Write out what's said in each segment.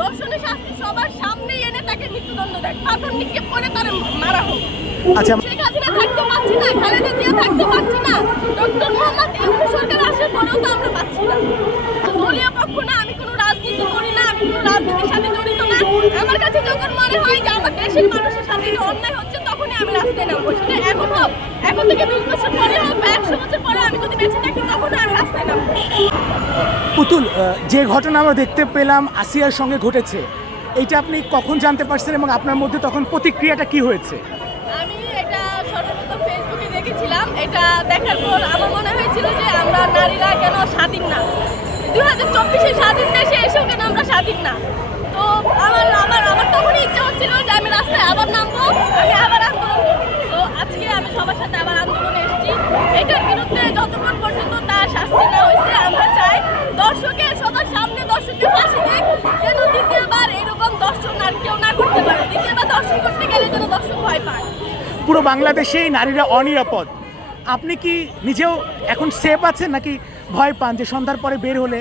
দর্শনের শাস্তি সবার সামনে এনে তাকে মৃত্যুদণ্ড দেয়। পাথর নিক্ষেপ করে তার মারা হোক। আচ্ছা শেখ হাসিনা থাকতে পারছি না খালেদা জিয়া থাকতে পারছি না ডক্টর মোহাম্মদ ইউনূস সরকার আসার পরেও তো আমরা পাচ্ছি না। দলীয় পক্ষ না আমি কোনো রাজনীতি করি না আমি কোনো রাজনীতির সাথে জড়িত না। আমার কাছে যখন মনে হয় যে আমার দেশের মানুষের সাথে অন্যায় হচ্ছে তখনই আমি রাস্তায় নামবো। সেটা এখন হোক এখন থেকে বিশ বছর পরে হোক বা একশো বছর পরে আমি যদি বেঁচে থাকি তখনই আমি রাস্তায় নামবো। পুতুল যে ঘটনা আমরা দেখতে পেলাম আসিয়ার সঙ্গে ঘটেছে, এইটা আপনি কখন জানতে পারছেন এবং আপনার মধ্যে তখন প্রতিক্রিয়াটা কি হয়েছে? আমি এটা সর্বপ্রথম ফেসবুকে দেখেছিলাম। এটা দেখার পর আমার মনে হয়েছিল যে আমরা নারীরা কেন স্বাধীন না? দু হাজার চব্বিশে স্বাধীন দেশে এসেও কেন আমরা স্বাধীন না? তো আমার আমার আমার তখনই ইচ্ছা হচ্ছিল যে আমি রাস্তায় আবার নামবো, আমি আবার আন্দোলন তো আজকে আমি সবার সাথে আবার আন্দোলনে এসেছি। এটার বিরুদ্ধে যতক্ষণ পর্যন্ত তার শাস্তি না হয়েছে আমরা চাই দর্শকের সবার সামনে দর্শককে ফাঁসি দিক যেন দ্বিতীয়বার এরকম দর্শন আর কেউ না করতে পারে দ্বিতীয়বার দর্শন করতে গেলে যেন দর্শক ভয় পায়। পুরো বাংলাদেশেই নারীরা অনিরাপদ। আপনি কি নিজেও এখন সেফ আছেন নাকি ভয় পান যে সন্ধ্যার পরে বের হলে?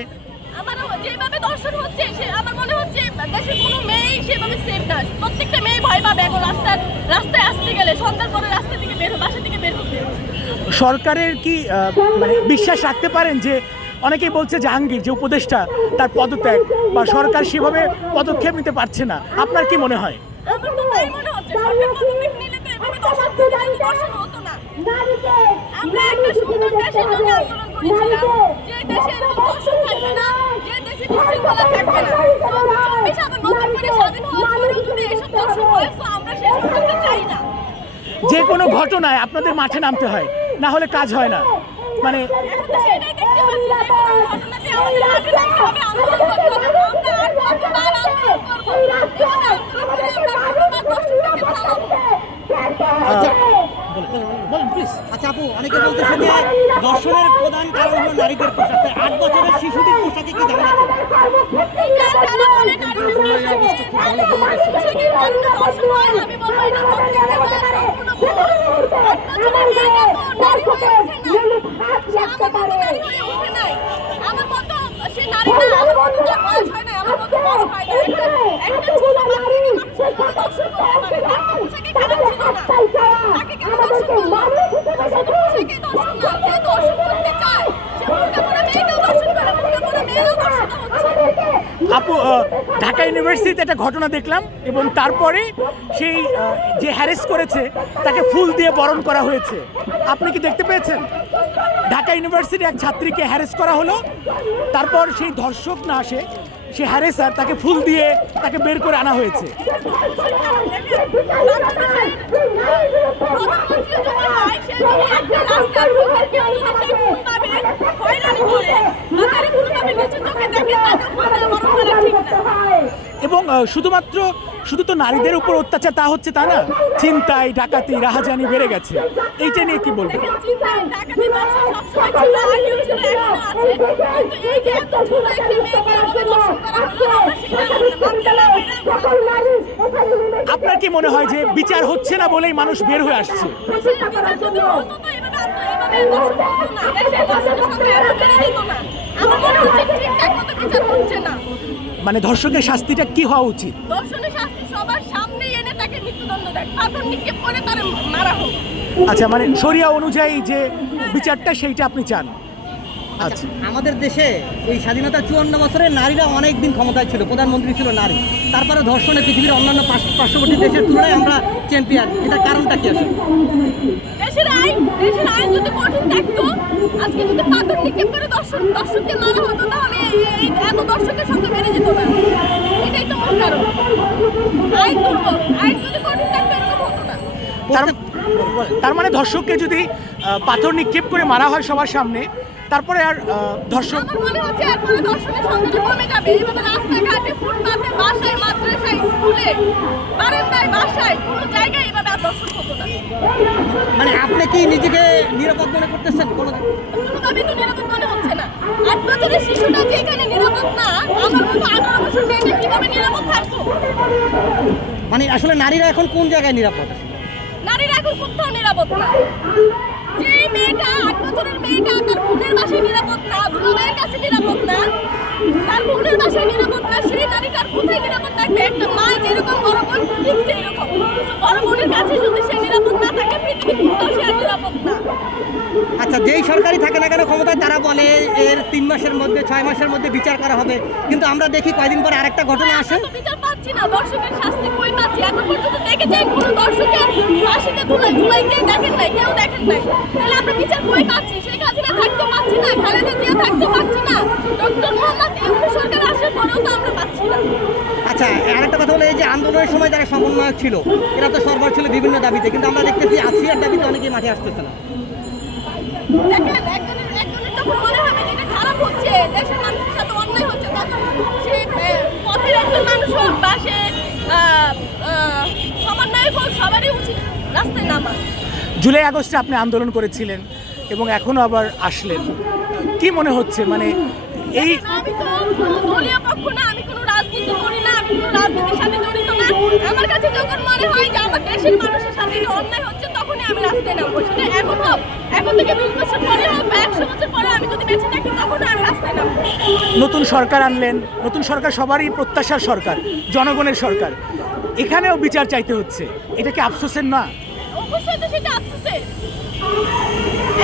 আমারও যেভাবে দর্শন হচ্ছে সে আমার মনে হচ্ছে দেশের কোনো মেয়েই সেভাবে সেফ না। প্রত্যেকটা মেয়ে ভয় পাবে এখন রাস্তার রাস্তায় আসতে গেলে সন্ধ্যার পরে রাস্তা থেকে বের বাসা থেকে বের হতে। সরকারের কি মানে বিশ্বাস রাখতে পারেন যে অনেকেই বলছে জাহাঙ্গীর যে উপদেষ্টা তার পদত্যাগ বা সরকার সেভাবে পদক্ষেপ নিতে পারছে না? আপনার কি মনে হয়? আমার একটা সুন্দর দেশের জন্য আন্দোলন করেছিলাম। যে দেশে এরকম দর্শন থাকবে না যে দেশে বিশৃঙ্খলা থাকবে না। তো চব্বিশ আবার নতুন করে স্বাধীন হওয়ার পরেও যদি এসব দর্শন হয় তো আমরা সেই সুযোগটা চাই না। যে কোনো ঘটনায় আপনাদের মাঠে নামতে হয়। না হলে কাজ হয় না। মানে আমাদের মাঠে নামতে হবে আন্দোলন করতে হবে। আমরা আর কতবার আন্দোলন করব এভাবে আন্দোলন করে আমরা কতবার দর্শকদেরকে থামাবো বলুন প্লিজ আচ্ছা। আপু অনেকে বলতেছে যে দর্শনের প্রধান কারণ হলো নারীদের পোশাক। তাই আট বছরের শিশুদের পোশাকে কি জানা। আমার মতো সে নারী না, আমার মতো আপু ঢাকা ইউনিভার্সিটিতে একটা ঘটনা দেখলাম এবং তারপরে সেই যে হ্যারেস করেছে, তাকে ফুল দিয়ে বরণ করা হয়েছে। আপনি কি দেখতে পেয়েছেন? ঢাকা ইউনিভার্সিটির এক ছাত্রীকে হ্যারেস করা হলো, তারপর সেই ধর্ষক না আসে সে হারে স্যার তাকে ফুল দিয়ে তাকে বের করে আনা হয়েছে। এবং শুধুমাত্র শুধু তো নারীদের উপর অত্যাচার তা হচ্ছে তা না চিন্তায় ডাকাতি রাহাজানি বেড়ে গেছে। এইটা নিয়ে কি বলব আপনার কি মনে হয় যে বিচার হচ্ছে না বলেই মানুষ বের হয়ে আসছে? মনে ধর্ষকের শাস্তিটা কি হওয়া উচিত? দর্শনের শাস্তি সবার সামনে এনে তাকে মৃত্যুদণ্ড দেয়। পাথর নিক্ষেপ করে তার মারা হোক। আচ্ছা মানে শরিয়া অনুযায়ী যে বিচারটা সেইটা আপনি চান? আচ্ছা আমাদের দেশে এই স্বাধীনতার চুয়ান্ন বছরে নারীরা অনেক দিন ক্ষমতায় ছিল প্রধানমন্ত্রী ছিল নারী। তারপরে ধর্ষণে পৃথিবীর অন্যান্য পার্শ্ববর্তী দেশের তুলনায় আমরা চ্যাম্পিয়ন এটার কারণটা কি আসলে? দেশের আইন দেশের আইন যদি কঠিন থাকতো আজকে যদি পাথর নিক্ষেপ করে দর্শক দর্শককে মারা হতো তাহলে এই- এই এত দর্শকের সংখ্যা বেড়ে যেত না এটাই তো মূল কারণ। আইন দুর্বল। আইন যদি কঠিন থাকতো এরকম হতো না। তার মানে ধর্ষককে যদি পাথর নিক্ষেপ করে মারা হয় সবার সামনে তারপরে আর আহ, ধর্ষক মনে মানে আপনি কি নিজেকে নিরাপদ মনে করতেছেন কোনো কোনোভাবেই তো নিরাপদ মনে হচ্ছে না। আট বছরের শিশুটা যে এখানে নিরাপদ না? আমার মতো আঠারো বছর মেয়েটা কীভাবে নিরাপদ থাকব? মানে আসলে নারীরা এখন কোন জায়গায় নিরাপদ? আছে নারীরা এখন কোথাও নিরাপদ না। মেয়েটা আট বছরের মেয়েটা তার বোনের বাসায় নিরাপদ না দুলাভাইয়ের কাছে নিরাপদ না তার বোনের বাসায় নিরাপদ না সেই নারীটার কোথায় নিরাপদ থাকবে? একটা মা যেরকম বড় বোন ঠিক সেরকম বড় বোনের কাছে যদি সে নিরাপদ না থাকে পৃথিবীর কোথাও সে আর নিরাপদ না। আচ্ছা যেই সরকারি থাকে না কেন ক্ষমতায় তারা বলে এর তিন মাসের মধ্যে ছয় মাসের মধ্যে বিচার করা হবে। কিন্তু আমরা দেখি কয়দিন পরে আরেকটা ঘটনা আসে। আমরা বিচার পাচ্ছি না দর্শকের শাস্তি কই পাচ্ছি? এখন পর্যন্ত দেখেছেন কোনো দর্শকের ফাঁসিতে তুলাই দিয়ে দেখেন নাই কেউ দেখেন নাই। তাহলে আমরা বিচার কই পাচ্ছি? শেখ হাসিনা থাকতে পাচ্ছি না খালেদা জিয়া থাকতে পাচ্ছি না ডক্টর মোহাম্মদ ইউনূস সরকার আসার পরেও তো আমরা পাচ্ছি না। আচ্ছা আরেকটা কথা হলো এই যে আন্দোলনের সময় যারা সমন্বয়ক ছিল এরা তো সরবর ছিল বিভিন্ন দাবিতে কিন্তু আমরা দেখতেছি আসিয়ার দাবিতে অনেকেই মাঠে আসতেছে না। দেখেন জুলাই আগস্টে আপনি আন্দোলন করেছিলেন এবং এখনও আবার আসলেন। কি মনে হচ্ছে? মানে এই আমি তো কোনো দলীয় পক্ষ না আমি কোনো রাজনীতি করি না আমি কোনো রাজনীতির সাথে জড়িত না। আমার কাছে যখন মনে হয় যে আমার দেশের মানুষের সাথে অন্যায় হচ্ছে তখনই আমি রাস্তায় নামবো। সেটা এখন হোক এখন থেকে বিশ বছর পরে হোক বা একশো বছর পরে আমি যদি বেঁচে থাকি তখনই আমি রাস্তায় নামবো। নতুন সরকার আনলেন নতুন সরকার সবারই প্রত্যাশার সরকার জনগণের সরকার। এখানেও বিচার চাইতে হচ্ছে। এটা কি আফসোসের না? অবশ্যই তো সেটা আফসোসের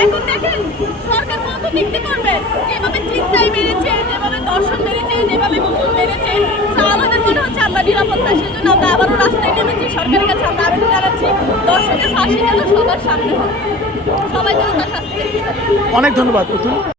এখন দেখেন, সরকার কত দেখতে করবে যেভাবে চিন্তায় বেড়েছে, যেভাবে দর্শন বেড়েছে, যেভাবে গুম বেড়েছে আমাদের মনে হচ্ছে আমরা নিরাপত্তা, সেজন্য আমরা আবারও রাস্তায় নেমেছি, সরকারের কাছে আমরা আবেদন জানাচ্ছি, দর্শকের ফাঁসি যেন সবার সামনে হয় সবাই যেন অনেক ধন্যবাদ